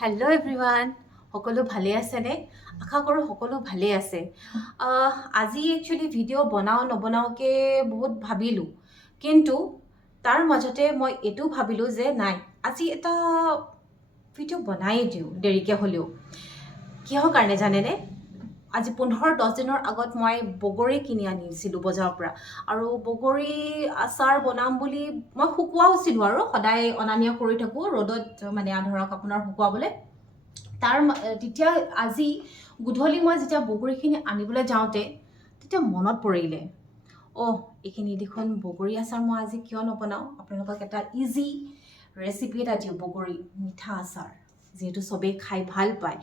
Hello' everyone, সকলো ভালে আছেনে? আশা কৰোঁ সকলো ভালে আছে। আজি একচুৱেলি ভিডিঅ' বনাওঁ নবনাওঁকৈ বহুত ভাবিলোঁ, কিন্তু তাৰ মাজতে মই এইটো ভাবিলোঁ যে নাই, আজি এটা ভিডিঅ' বনাই দিওঁ দেৰিকৈ হ'লেও। কিহৰ কাৰণে জানেনে? আজি 15-10 দিনৰ আগত মই বগৰী কিনি আনিছিলোঁ বজাৰৰ পৰা, আৰু বগৰী আচাৰ বনাম বুলি মই শুকুৱাইছিলোঁ, আৰু সদায় অনা নিয়া কৰি থাকোঁ ৰ'দত, মানে ধৰক আপোনাৰ শুকুৱাবলৈ। তেতিয়া আজি গধূলি মই যেতিয়া বগৰীখিনি আনিবলৈ যাওঁতে তেতিয়া মনত পৰিলে, এইখিনি দেখোন বগৰী আচাৰ মই আজি কিয় নবনাওঁ। আপোনালোকক এটা ইজি ৰেচিপি এটা দিওঁ, বগৰী মিঠা আচাৰ, যিহেতু চবেই খাই ভাল পায়।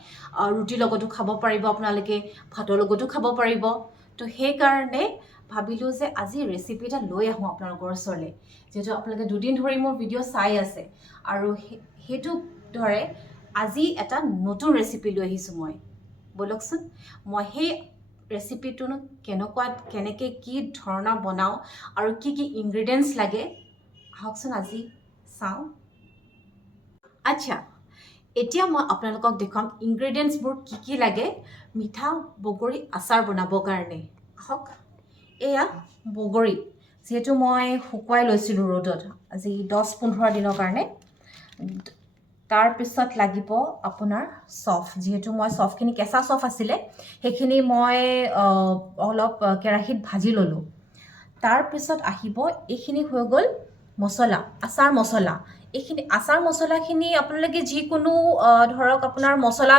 ৰুটিৰ লগতো খাব পাৰিব, আপোনালোকে ভাতৰ লগতো খাব পাৰিব। তো সেইকাৰণে ভাবিলোঁ যে আজি ৰেচিপি এটা লৈ আহোঁ আপোনালোকৰ ওচৰলৈ, যিহেতু আপোনালোকে দুদিন ধৰি মোৰ ভিডিঅ' চাই আছে, আৰু সেইটো ধৰে আজি এটা নতুন ৰেচিপি লৈ আহিছোঁ মই। ব'লকচোন মই সেই ৰেচিপিটোনো কেনেকৈ কি ধৰণৰ বনাওঁ আৰু কি কি ইনগ্ৰিডিয়েণ্টছ লাগে, আহকচোন আজি চাওঁ। আচ্ছা, এতিয়া মই আপোনালোকক দেখুৱাম ইনগ্ৰিডিয়েণ্টছবোৰ কি কি লাগে মিঠা বগৰী আচাৰ বনাবৰ কাৰণে। আহক, এয়া বগৰী, যিহেতু মই শুকুৱাই লৈছিলোঁ ৰ'দত আজি 10-15 দিনৰ কাৰণে। তাৰপিছত লাগিব আপোনাৰ চফ, যিহেতু মই চফখিনি কেঁচা চফ আছিলে, সেইখিনি মই অলপ কেৰাহীত ভাজি ল'লোঁ। তাৰপিছত আহিব, এইখিনি হৈ গ'ল মছলা, আচাৰ মছলা। এইখিনি আচাৰ মছলাখিনি আপোনালোকে যিকোনো ধৰক আপোনাৰ মছলা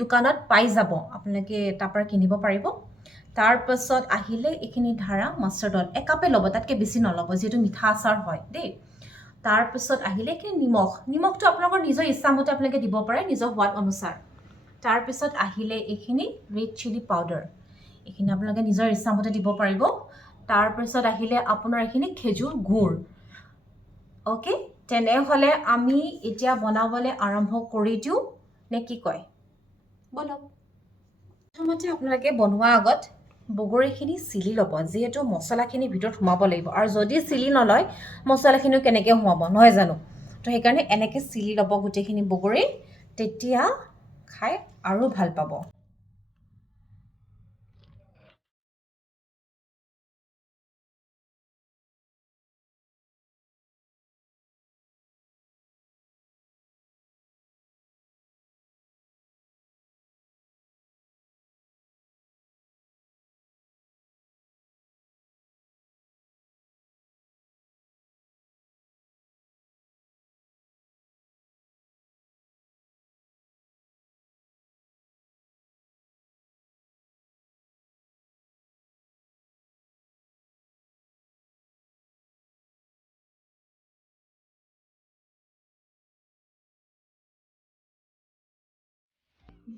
দোকানত পাই যাব, আপোনালোকে তাৰ পৰা কিনিব পাৰিব। তাৰপাছত আহিলে এইখিনি ধাৰা মাষ্টাৰ্ড অইল, একাপে ল'ব, তাতকৈ বেছি নল'ব, যিহেতু মিঠা আচাৰ হয় দেই। তাৰপিছত আহিলে এইখিনি নিমখটো আপোনালোকৰ নিজৰ ইচ্ছামতে আপোনালোকে দিব পাৰে, নিজৰ সোৱাদ অনুসাৰ। তাৰপিছত আহিলে এইখিনি ৰেড চিলি পাউডাৰ, এইখিনি আপোনালোকে নিজৰ ইচ্ছামতে দিব পাৰিব। তাৰপিছত আহিলে আপোনাৰ এইখিনি খেজুৰ গুড়। অ'কে, তেনেহ'লে আমি এতিয়া বনাবলৈ আৰম্ভ কৰি দিওঁ নে কি কয়? বলক। প্ৰথমতে আপোনালোকে বনোৱাৰ আগত বগৰীখিনি চিলি ল'ব, যিহেতু মছলাখিনি ভিতৰত সোমাব লাগিব, আৰু যদি চিলি নলয় মছলাখিনিও কেনেকৈ সোমাব নহয় জানো। তো সেইকাৰণে এনেকৈ চিলি ল'ব গোটেইখিনি বগৰী, তেতিয়া খাই আৰু ভাল পাব।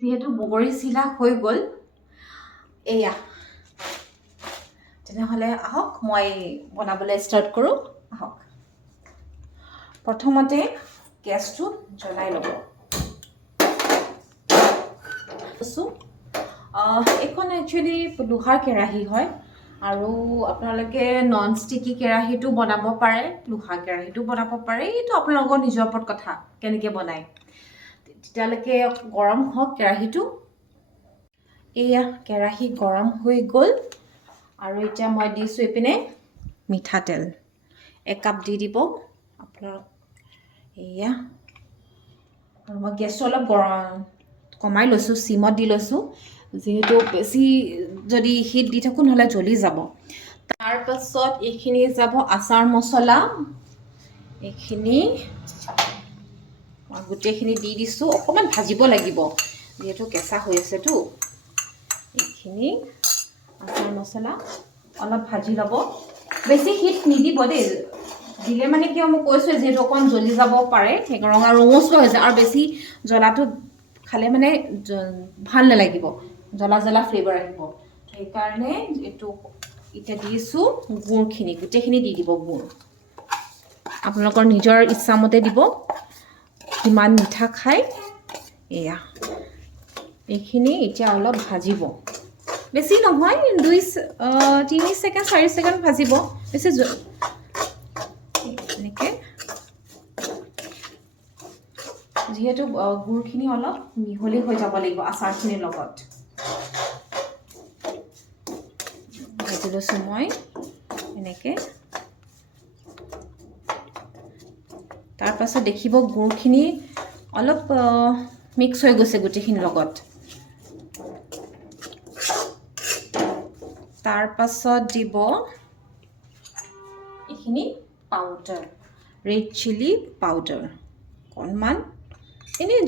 যিহেতু বগৰী চিলা হৈ গ'ল, এয়া তেনেহ'লে আহক মই বনাবলৈ ষ্টাৰ্ট কৰোঁ। আহক, প্ৰথমতে গেছটো জ্বলাই ল'ব। এইখন একচুৱেলি লোহাৰ কেৰাহী হয়, আৰু আপোনালোকে নন ষ্টিকি কেৰাহীটো বনাব পাৰে, লোহাৰ কেৰাহীটো বনাব পাৰে, এইটো আপোনালোকৰ নিজৰ ওপৰত কথা কেনেকৈ বনায়। তেতিয়ালৈকে গৰম হওক কেৰাহীটো। এয়া কেৰাহী গৰম হৈ গ'ল, আৰু এতিয়া মই দিছোঁ এইপিনে মিঠাতেল, একাপ দি দিব আপোনাৰ। এয়া, আৰু মই গেছটো অলপ কমাই লৈছোঁ, চিমত দি লৈছোঁ, যিহেতু বেছি যদি হিট দি থাকোঁ নহ'লে জ্বলি যাব। তাৰপাছত এইখিনি যাব আচাৰ মছলা, এইখিনি মই গোটেইখিনি দি দিছোঁ। অকণমান ভাজিব লাগিব, যিহেতু কেঁচা হৈ আছেতো। এইখিনি আচাৰ মছলা অলপ ভাজি ল'ব, বেছি হিট নিদিব দেই, দিলে মানে কিয় মই কৈছোঁ, যিহেতু অকণমান জ্বলি যাব পাৰে, সেইকাৰণে ৰঙচুৱা হৈ যায়, আৰু বেছি জ্বলাটো খালে মানে ভাল নালাগিব, জ্বলা ফ্লেভাৰ আহিব। সেইকাৰণে এইটো এতিয়া দিছোঁ গুড়খিনি, গোটেইখিনি দি দিব গুড়, আপোনালোকৰ নিজৰ ইচ্ছামতে দিব কিমান মিঠা খায়। এয়া এইখিনি এতিয়া অলপ ভাজিব, বেছি নহয়, 2-3 ছেকেণ্ড 4 ছেকেণ্ড ভাজিব, বেছি এনেকৈ যিহেতু গুড়খিনি অলপ মিহলি হৈ যাব লাগিব আচাৰখিনিৰ লগত। ভাজি লৈছোঁ মই এনেকৈ। তাৰপাছত দেখিব গুড়খিনি অলপ মিক্স হৈ গৈছে গোটেইখিনিৰ লগত। তাৰপাছত দিব এইখিনি পাউডাৰ, ৰেড চিলি পাউডাৰ অকণমান। এনেই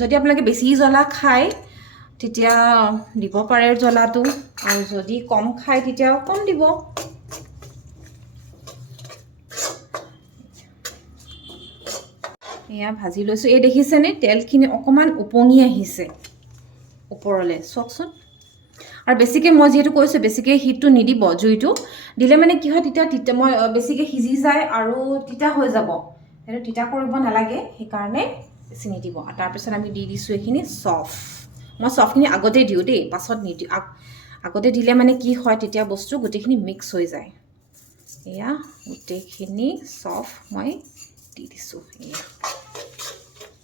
যদি আপোনালোকে বেছি জ্বলা খায় তেতিয়া দিব পাৰে জ্বলাটো, আৰু যদি কম খায় তেতিয়া কম দিব। এয়া ভাজি লৈছোঁ। এই দেখিছেনে তেলখিনি অকণমান উপঙি আহিছে ওপৰলৈ, চাওকচোন। আৰু বেছিকৈ মই যিহেতু কৈছোঁ বেছিকৈ হিটটো নিদিব, জুইটো দিলে মানে কি হয় তেতিয়া মই বেছিকৈ সিজি যায় আৰু তিতা হৈ যাব। সেইটো তিতা কৰিব নালাগে, সেইকাৰণে বেছি নিদিব। আৰু তাৰপিছত আমি দি দিছোঁ এইখিনি চফ। মই চফখিনি আগতে দিওঁ দেই, পাছত নিদিওঁ। আগতে দিলে মানে কি হয় তেতিয়া বস্তু গোটেইখিনি মিক্স হৈ যায়। এয়া গোটেইখিনি চফ মই দি দিছোঁ। এয়া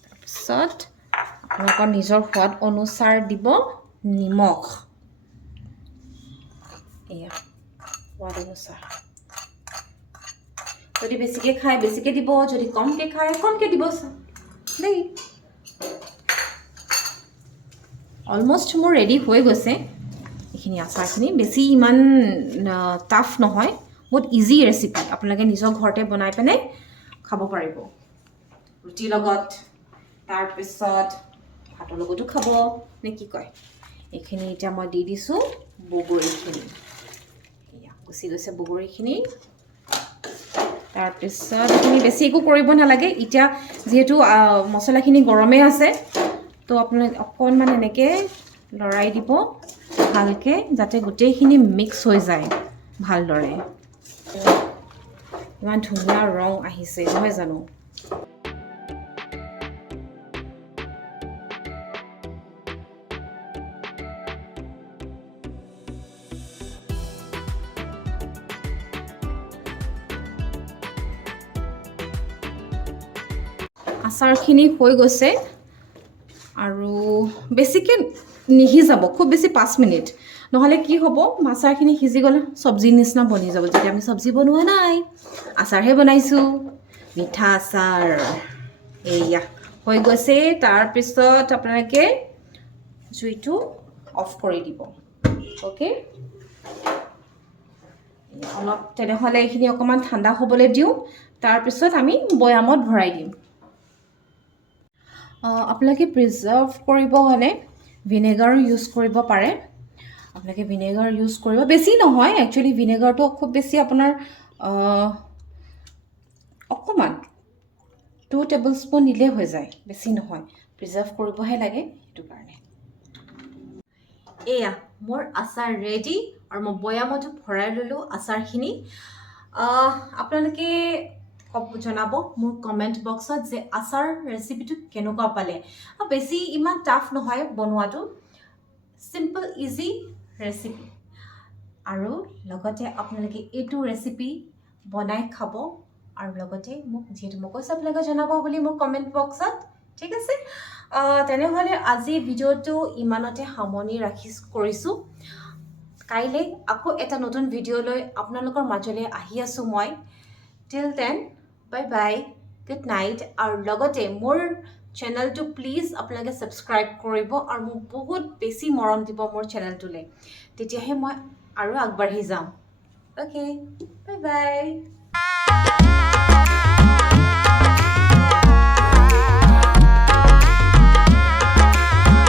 তাৰপিছত আপোনালোকৰ নিজৰ সোৱাদ অনুসাৰ দিব নিমখ। এয়া সোৱাদ অনুসাৰ, যদি বেছিকৈ খায় বেছিকৈ দিব, যদি কমকৈ খায় কমকৈ দিব দেই। অলমষ্ট মোৰ ৰেডি হৈ গৈছে এইখিনি আচাৰখিনি। বেছি ইমান টাফ নহয়, বহুত ইজি ৰেচিপি। আপোনালোকে নিজৰ ঘৰতে বনাই পিনে খাব পাৰিব, ৰুটিৰ লগত, তাৰপিছত ভাতৰ লগতো খাব, নে কি কয়। এইখিনি এতিয়া মই দি দিছোঁ বগৰীখিনি। এয়া গুচি গৈছে বগৰীখিনি। তাৰপিছত এইখিনি বেছি একো কৰিব নালাগে। এতিয়া যিহেতু মছলাখিনি গৰমেই আছে, তো আপোনালোকে অকণমান এনেকৈ লৰাই দিব ভালকৈ, যাতে গোটেইখিনি মিক্স হৈ যায় ভালদৰে। ইমান ধুনীয়া ৰং আহিছে নহয় জানো। আচাৰখিনি হৈ গৈছে আৰু বেছিকৈ নিসিজাব, খুব বেছি 5 মিনিট, নহ'লে কি হ'ব আচাৰখিনি সিজি গ'লে চব্জিৰ নিচিনা বনি যাব। যেতিয়া আমি চব্জি বনোৱা নাই, আচাৰহে বনাইছোঁ, মিঠা আচাৰ। এয়া হৈ গৈছে। তাৰপিছত আপোনালোকে জুইটো অফ কৰি দিব। অ'কে, অলপ তেনেহ'লে এইখিনি অকণমান ঠাণ্ডা হ'বলৈ দিওঁ। তাৰপিছত আমি বৈয়ামত ভৰাই দিম। আপোনালোকে প্ৰিজাৰ্ভ কৰিব হ'লে ভিনেগাৰো ইউজ কৰিব পাৰে। আপোনালোকে ভিনেগাৰ ইউজ কৰিব, বেছি নহয় একচুৱেলি। ভিনেগাৰটো খুব বেছি আপোনাৰ অকণমান 2 টেবল স্পুন দিলেই হৈ যায়, বেছি নহয়। প্ৰিজাৰ্ভ কৰিবহে লাগে, সেইটো কাৰণে। এয়া মোৰ আচাৰ ৰেডি, আৰু মই বৈয়ামতো ভৰাই ল'লোঁ আচাৰখিনি। আপোনালোকে জনাব মোৰ কমেণ্ট বক্সত যে আচাৰ ৰেচিপিটো কেনেকুৱা পালে। বেছি ইমান টাফ নহয় বনোৱাটো, চিম্পল ইজি ৰেচিপি। আৰু লগতে আপোনালোকে এইটো ৰেচিপি বনাই খাব, আৰু লগতে মোক যিহেতু মই কৈছোঁ আপোনালোকে জনাব বুলি মোৰ কমেণ্ট বক্সত, ঠিক আছে। তেনেহ'লে আজি ভিডিঅ'টো ইমানতে সামৰণি কৰিছোঁ। কাইলৈ আকৌ এটা নতুন ভিডিঅ' লৈ আপোনালোকৰ মাজলৈ আহি আছোঁ মই। Till then, bye bye, good night. আৰু লগতে মোৰ চেনেলটো প্লিজ আপোনালোকে ছাবস্ক্ৰাইব কৰিব, আৰু মোক বহুত বেছি মৰম দিব মোৰ চেনেলটোলৈ, তেতিয়াহে মই আৰু আগবাঢ়ি যাম। Okay, bye bye.